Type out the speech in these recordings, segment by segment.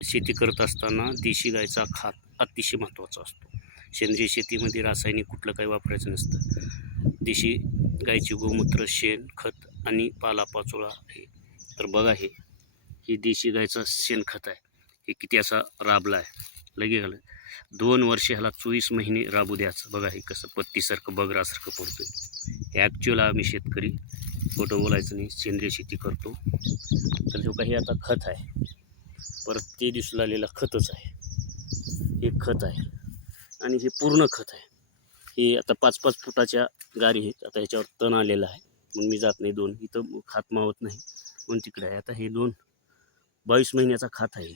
शेती करत असताना देशी गायचा खात अतिशय महत्त्वाचा असतो. सेंद्रिय शेतीमध्ये रासायनिक कुठलं काही वापरायचं नसतं. देशी गायचे गोमूत्र, शेण, खत आणि पालापाचोळा आहे. तर बघा ही देशी गायचा शेणखत आहे. हे किती असा राबला आहे. लगे घालं 2 वर्ष ह्याला 24 महिने राबू द्यायचं. बघा हे कसं पत्तीसारखं बगरासारखं पडतोय. हे ॲक्च्युअल आम्ही शेतकरी, खोटं बोलायचं नाही, सेंद्रिय शेती करतो. तर जो काही आता खत आहे, परत ते दिसू लागलेलं खतच आहे. हे खत आहे आणि हे पूर्ण खत आहे. हे आता 5-5 फुटाच्या गारी आहेत. आता ह्याच्यावर तण आलेला आहे म्हणून मी जात नाही. 2 इथं खात मावत नाही म्हणून तिकडे आहे. आता हे 22 महिन्याचा खात आहे.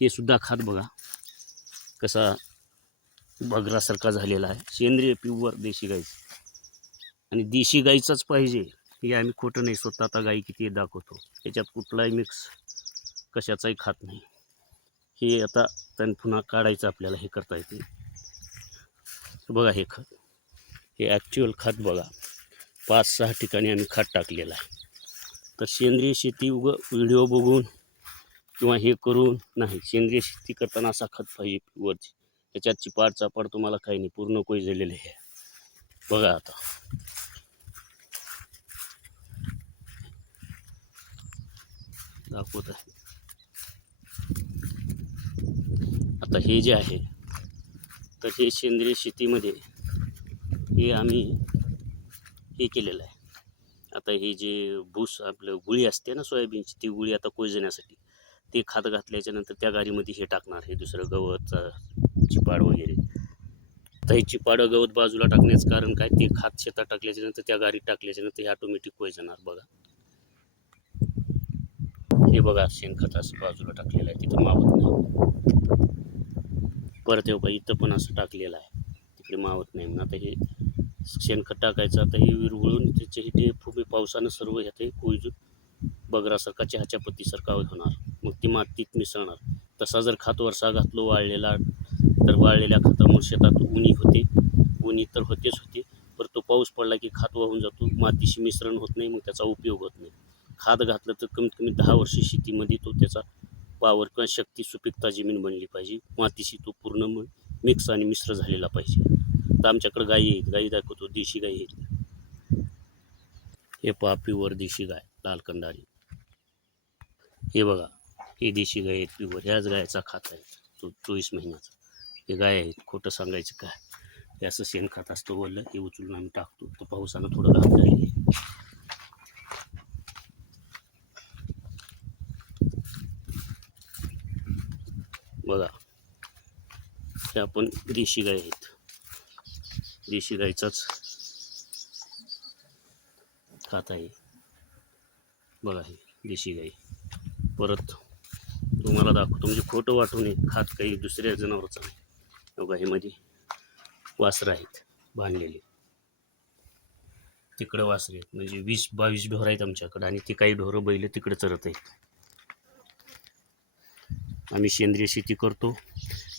हे सुद्धा खात बघा कसा बगरासारखा झालेला आहे. सेंद्रिय प्युअर देशी गाईचं आणि देशी गाईचाच पाहिजे. हे आम्ही खोटं नाही, स्वतः आता गाई किती दाखवतो. त्याच्यात कुठलाही मिक्स कशाचाही खात नाही. हे आता तण पुन्हा काढायचं आपल्याला, हे करता येते. बघा हे खत, हे ॲक्च्युअल खत बघा. 5-6 ठिकाणी आम्ही खत टाकलेलं आहे. तर सेंद्रिय शेती व्हिडिओ बघून किंवा हे करून नाही, सेंद्रिय शेती करताना असा खत पाहिजे प्युअरची. त्याच्यात चिपाड चापाड तुम्हाला काही नाही, पूर्ण कोयजलेले आहे. बघा आता दाखवत आहे. आता हे जे आहे, तर हे सेंद्रिय शेतीमध्ये हे आम्ही हे केलेलं आहे. आता हे जे भूस आपलं गुळी असते ना सोयाबीनची, ती गुळी आता कोयजण्यासाठी ते खात घातल्याच्या नंतर त्या गाडीमध्ये हे टाकणार. हे दुसरं गवत, चिपाड वगैरे. आता हे चिपाड गवत बाजूला टाकण्याचं कारण काय, ते खात शेतात टाकल्याच्या नंतर त्या गाडीत टाकल्याच्या नंतर हे ऑटोमॅटिक कोयजणार. बघा हे बघा शेणखत असं बाजूला टाकलेलं आहे, तिथं मावत नाही. परत हे बघा इथं पण असं टाकलेलं आहे, तिकडे मावत नाही म्हणून. आता हे शेणखत टाकायचं. आता हे विरघळून त्याचे हे फुगे पावसानं सर्व ह्यात कोयजून बगरासारखा चहाच्या पत्तीसारखा होणार. मग ती मातीत मिसळणार. तसा जर खात वरसा घातलो वाळलेला, तर वाळलेल्या खतामुळे शेतात उनी होते. उनी तर होतेच होते, पर तो पाऊस पडला की खात वाहून जातो, मातीशी मिश्रण होत नाही, मग त्याचा उपयोग होत नाही. खात घातलं तर कमीत कमी 10 वर्ष शेतीमध्ये तो त्याचा पावर किंवा शक्ती, सुपीकता जमीन बनली पाहिजे. मातीशी तो पूर्ण मिक्स आणि मिश्र झालेला पाहिजे. तर आमच्याकडे गाई आहेत, गाई दाखवतो, देशी गाई आहेत. हे पहा प्युअर देशी गाय, लाल कंदारी. हे बघा हे देशी गाय आहेत प्युअर. ह्याच गायचा खात आहे तो 24 महिन्याचा. हे गाय आहेत, खोटं सांगायचं काय. हे असं शेणखत असतं वरलं, हे उचलून आम्ही टाकतो. तर पावसानं थोडं घात झालेलं आहे. बघा हे आपण देशी गाय आहेत, देशी गायचाच खात आहे. बघा हे देशी गाई. परत तुम्हाला दाखवतो, म्हणजे खोटं वाटू नये, खात काही दुसऱ्या जनावरचं नाही. बघा हे मध्ये वासरं आहेत बांधलेली, तिकडं वासरे आहेत, म्हणजे 20-22 ढोरं आहेत आमच्याकडं. आणि ती काही ढोरं बैल तिकडे चरत आहेत. आम्ही सेंद्रिय शेती करतो,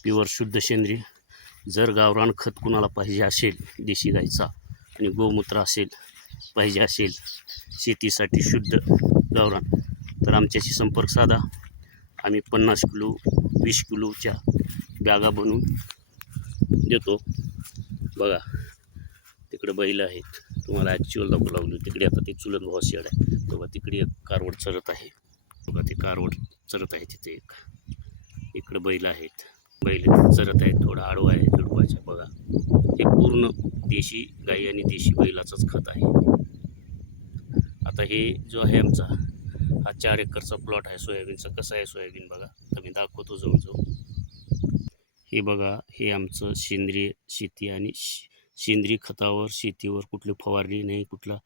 प्युअर शुद्ध सेंद्रिय. जर गावरान खत कुणाला पाहिजे असेल देशी गायचा आणि गोमूत्र असेल पाहिजे असेल शेतीसाठी शुद्ध गावरान, तर आमच्याशी संपर्क साधा. आम्ही 50 किलो 20 किलोच्या बॅगा बनवून देतो. बघा तिकडे बैल आहेत, तुम्हाला ॲक्च्युअल दाखवू लागलो. तिकडे आता ते चुलत भावा शेड आहे. तेव्हा तिकडे एक कारवड चरत आहे. बघा ते कारवड चरत आहे तिथे एक. इकडे बैल आहेत, बैल चरत आहेत. थोडा आडवा आहे जुडवाच्या. बघा हे पूर्ण देशी गाई आणि देशी बैलाचाच खत आहे. आता हे जो आहे आमचा हा 4 एकरचा प्लॉट आहे सोयाबीनचा. कसा आहे सोयाबीन बघा, तर मी दाखवतो जवळजवळ. हे बघा हे आमचं सेंद्रिय शेती आणि सेंद्रिय खतावर, शेतीवर कुठली फवारणी नाही, कुठला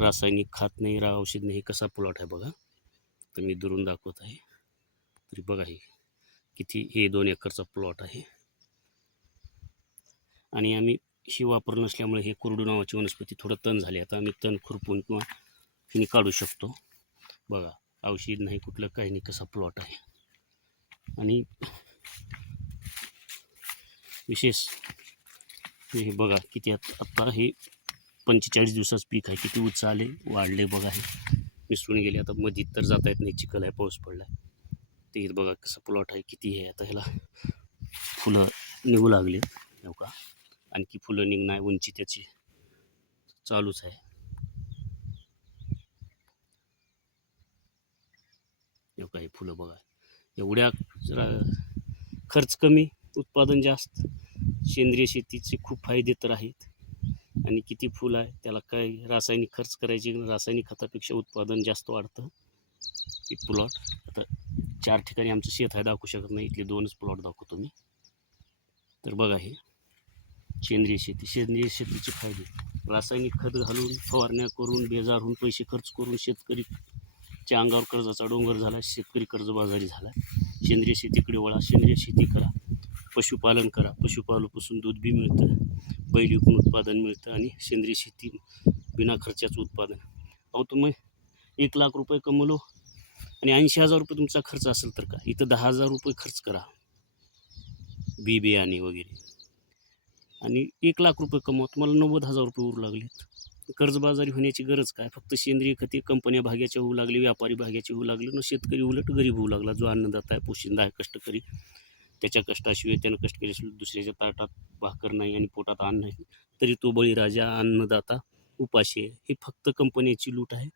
रासायनिक खात नाही, औषध नाही. कसा प्लॉट आहे बघा, तर मी दुरून दाखवत आहे. तरी बघा हे किती, हे 2 एकरचा प्लॉट आहे. आणि आम्ही ही वापर नसल्यामुळे हे कोरडू नावाची वनस्पती थोडं तण झाले. आता आम्ही तण खुरपून किंवा हिने काढू शकतो. बघा औषध नाही कुठलं, काही नाही, कसा प्लॉट आहे. आणि विशेष हे बघा किती आत्ता हे 45 दिवसाचं पीक आहे. किती उंच आले, वाढले बघा. हे मिसळून गेले. आता मधीत तर जाता येत नाही, चिखल आहे, पाऊस पडला आहे. ते इथं बघा कसं प्लॉट आहे, किती आहे. आता ह्याला फुलं निघू लागले हो का, आणखी फुलं निघणार, उंची त्याची चालूच आहे. हो का, हे फुलं बघा, एवढ्या जरा खर्च कमी उत्पादन जास्त, सेंद्रिय शेतीचे खूप फायदे तर आहेत. आणि किती फुल आहे, त्याला काय रासायनिक खर्च करायची, रासायनिक खतापेक्षा उत्पादन जास्त वाढतं. हे प्लॉट आता 4 ठिकाणी आमचं शेत आहे, दाखवू शकत नाही, इथले 2च प्लॉट दाखवतो मी. तर बघा, हे सेंद्रिय शेती, सेंद्रिय शेतीचे फायदे. रासायनिक खत घालून फवारण्या करून बेजार होऊन पैसे खर्च करून शेतकरीच्या अंगावर कर्जाचा डोंगर झाला, शेतकरी कर्जबाजारी झाला. सेंद्रिय शेतीकडे वळा, सेंद्रिय शेती करा, पशुपालन करा, पशुपालनापासून दूध बी मिळतं, बैल विकून उत्पादन मिळतं, आणि सेंद्रिय शेती बिना खर्चाचं उत्पादन. अहो, तुम्ही 1 लाख रुपये कमवलो आणि 80,000 रुपये तुमचा खर्च असेल तर का, इथं 10,000 रुपये खर्च करा बी बियाणे वगैरे, आणि 1 लाख रुपये कमवा, तुम्हाला 90,000 रुपये उरू लागलेत. कर्जबाजारी होण्याची गरज काय, फक्त सेंद्रिय खते कंपन्या भाग्याच्या होऊ लागले, व्यापारी भाग्याचे होऊ लागले, न शेतकरी उलट गरीब होऊ लागला. जो अन्नदाता आहे, पोशिंदा आहे, कष्टकरी, त्याच्या कष्टाशिवाय त्यानं कष्ट केल्याशिवाय दुसऱ्याच्या ताटात भाकर नाही आणि पोटात अन्न नाही, तरी तो बळीराजा अन्नदाता उपाशी आहे. हे फक्त कंपन्याची लूट आहे.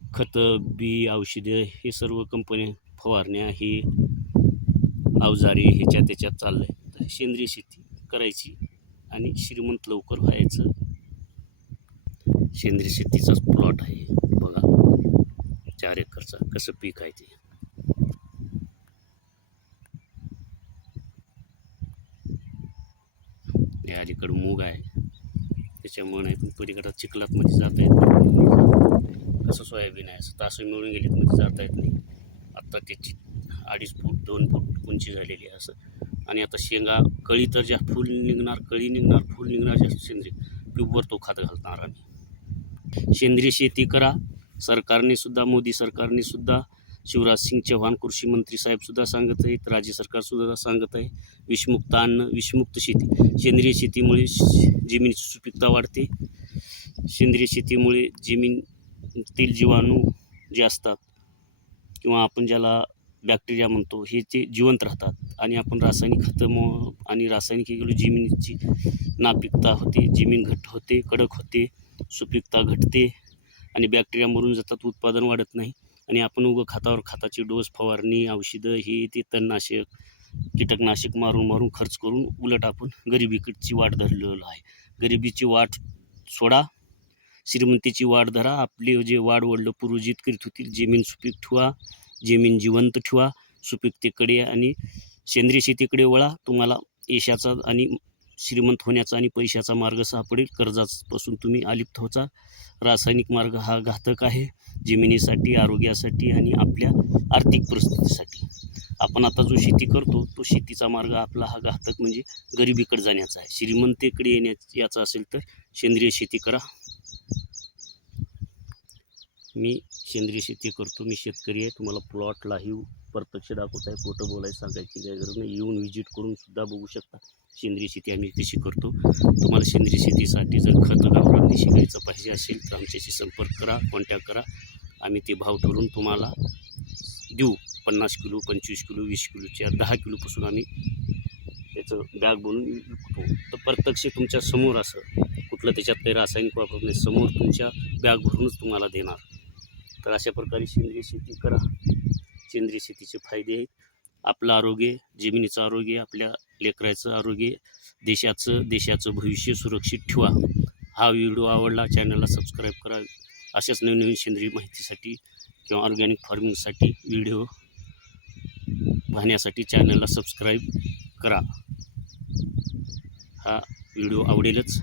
खतं, बी, औषधं हे सर्व कंपन्या, फवारण्या, हे अवजारे ह्याच्या त्याच्यात चाललं आहे. तर सेंद्रिय शेती करायची आणि श्रीमंत लवकर व्हायचं. सेंद्रिय शेतीचाच प्लॉट आहे बघा, 4 एकरचा. कसं पीक आहे ते, या अलीकडं मूग आहे, त्याच्यामुळे नाही, पण पलीकडं चिखलात मध्ये जाता येत नाही. कसं सोयाबीन आहे, असं तासं मिळून गेलीत मध्ये जाता येत नाही. आत्ता त्याची 2.5 फूट 2 फूट उंची झालेली आहे असं. आणि आता शेंगा, कळी तर ज्या फूल निघणार, कळी निघणार, फूल निघणार जास्त सेंद्रिय पिऊवर तो खात घालणार. आणि सेंद्रिय शेती करा. सरकारने सुद्धा, मोदी सरकारने सुद्धा, शिवराज सिंग चौहान कृषी मंत्री साहेब सुद्धा सांगत आहेत, राज्य सरकार सुद्धा सांगत आहे, विषमुक्त अन्न, विषमुक्त शेती. सेंद्रिय शेतीमुळे जमिनीची सुपीकता वाढते. सेंद्रिय शेतीमुळे जमिनीतील जीवाणू जे असतात, किंवा आपण ज्याला बॅक्टेरिया म्हणतो, हे ते जिवंत राहतात. आणि आपण रासायनिक खतं आणि रासायनिक हे गेलो, जमिनीची नापीकता होते, जमीन घट्ट होते, कडक होते, सुपीकता घटते, आणि बॅक्टेरिया मरून जातात, उत्पादन वाढत नाही. आणि आपण खतावर खताची डोस, फवारणी, औषधं, हे ते तणनाशक, कीटकनाशक मारून मारून खर्च करून उलट आपण गरिबीकडची वाट धरलेलो आहे. गरिबीची वाट सोडा, श्रीमंतीची वाट धरा. आपले जे वाढ वडलं पूर्वजित करीत होतील, जमीन सुपीक ठेवा, जमीन जिवंत ठेवा, सुपीकतेकडे आणि सेंद्रिय शेतीकडे वळा. तुम्हाला यशाचा आणि श्रीमंत होण्याचा आणि पैशाचा मार्ग सापडेल. कर्जापासून तुम्ही अलिप्त होता. रासायनिक मार्ग हा घातक आहे, जमिनीसाठी, आरोग्यासाठी आणि आपल्या आर्थिक परिस्थितीसाठी. आपण आता जो शेती करतो, तो शेतीचा मार्ग आपला हा घातक, म्हणजे गरिबीकडे जाण्याचा आहे. श्रीमंतीकडे याचा असेल तर सेंद्रिय शेती करा. मी सेंद्रिय शेती करतो, मी शेतकरी आहे. तुम्हाला प्लॉट लाईव्ह प्रत्यक्ष दाखवत आहे, खोटं बोलायला सांगायची काही गरज नाही. येऊन व्हिजिट करून सुद्धा बघू शकता सेंद्रिय शेती आम्ही कशी करतो. तुम्हाला सेंद्रिय शेतीसाठी जर खत गावरान शिकायचं पाहिजे असेल तर आमच्याशी संपर्क करा, कॉन्टॅक्ट करा. आम्ही ते भाव ठरवून तुम्हाला देऊ. 50 किलो, 25 किलो, 20 किलोच्या, 10 किलोपासून आम्ही त्याचं बॅग बनवून विकतो. तर प्रत्यक्ष तुमच्या समोर, असं कुठलं त्याच्यात काही रासायनिक वापरत नाही, समोर तुमच्या बॅग भरूनच तुम्हाला देणार. तर अशा प्रकारे सेंद्रिय शेती करा. सेंद्रिय शेतीचे फायदे आहेत. आपलं आरोग्य, जमिनीचं आरोग्य, आपल्या लेकराचं आरोग्य, देशाचं भविष्य सुरक्षित ठेवा. हा व्हिडिओ आवडला, चॅनलला सबस्क्राईब करा. अशाच नवीन सेंद्रिय माहितीसाठी किंवा ऑर्गॅनिक फार्मिंगसाठी व्हिडिओ पाहण्यासाठी चॅनलला सबस्क्राईब करा. हा व्हिडिओ आवडेलच.